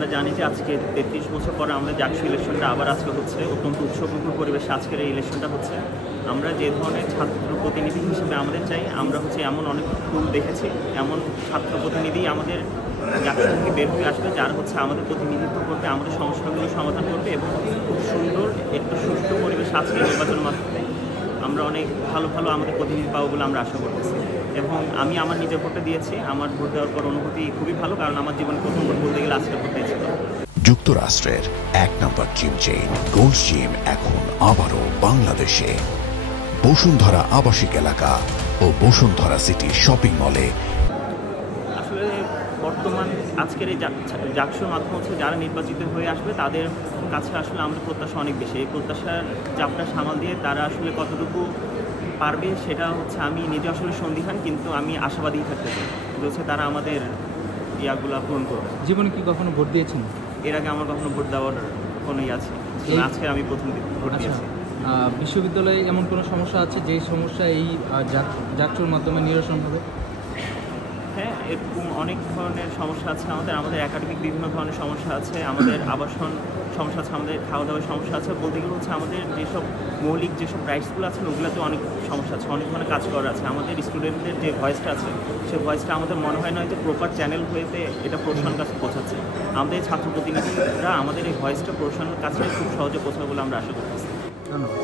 আমরা জানি যে আজকে ৩৩ বছর পরে আমাদের জাতীয় ইলেকশনটা আবার আজকে হচ্ছে, অত্যন্ত উৎসবমুখর পরিবেশে আজকের এই ইলেকশনটা হচ্ছে। আমরা যে ধরনের ছাত্র প্রতিনিধি হিসেবে আমাদের চাই, আমরা হচ্ছে এমন অনেক ফুল দেখেছি, এমন ছাত্র প্রতিনিধি আমাদের জাতীয় থেকে বের হয়ে আসবে যারা হচ্ছে আমাদের প্রতিনিধিত্ব করবে, আমাদের সমস্যাগুলো সমাধান করবে এবং খুব সুন্দর একটা সুষ্ঠু পরিবেশ আজকে নির্বাচনের মাধ্যমে আমরা অনেক ভালো ভালো আমাদের প্রতিনিধি পাবো বলে আমরা আশা করতেছি। এবং আমি আমার নিজের ভোটটা দিয়েছি, আমার ভোট দেওয়ার পর অনুভূতি খুবই ভালো, কারণ আমার জীবনে প্রথম ভোট বলতে গেলে আজকে ভোট দিয়েছিল। যুক্তরাষ্ট্রের ১ নম্বর জিম চেইন গোল্ডস জিম এখন আবারও বাংলাদেশে। বসুন্ধরা আবাসিক এলাকা ও বসুন্ধরা সিটি শপিং মলে। আসলে বর্তমান আজকের এই জাকসুর মাধ্যমে হচ্ছে যারা নির্বাচিত হয়ে আসবে তাদের কাছে আসলে আমাদের প্রত্যাশা অনেক বেশি। এই প্রত্যাশার চাপটা সামাল দিয়ে তারা আসলে কতটুকু পারবে সেটা হচ্ছে আমি নিজে আসলে সন্দিহান, কিন্তু আমি আশাবাদী থাকতে চাই যে হচ্ছে তারা আমাদের ইয়াগুলো পূরণ করবে। জীবনে কি কখনো ভোট দিয়েছেন? এর আগে আমার কখনো ভোট দেওয়ার কোনো ইয়ে আছে, আজকে আমি প্রথম ভোট দিয়েছি। বিশ্ববিদ্যালয়ে এমন কোনো সমস্যা আছে যে সমস্যা এই জাকসুর মাধ্যমে নিরসন হবে? হ্যাঁ, এরকম অনেক ধরনের সমস্যা আছে আমাদের একাডেমিক বিভিন্ন ধরনের সমস্যা আছে, আমাদের আবাসন সমস্যা আছে, আমাদের খাওয়া দাওয়ার সমস্যা আছে। বলতে গেলে হচ্ছে আমাদের যেসব মৌলিক যেসব রাইটসগুলো আছে ওগুলোতে অনেক সমস্যা আছে, অনেক ধরনের কাজ করার আছে। আমাদের স্টুডেন্টদের যে ভয়েসটা আছে সেই ভয়েসটা আমাদের মনে হয় না যে প্রপার চ্যানেল হয়েতে এটা প্রশাসনের কাছে পৌঁছাচ্ছে। আমাদের ছাত্র প্রতিনিধিরা আমাদের এই ভয়েসটা প্রশাসনের কাছে খুব সহজে পৌঁছাবে বলে আমরা আশা করতেছি। ধন্যবাদ।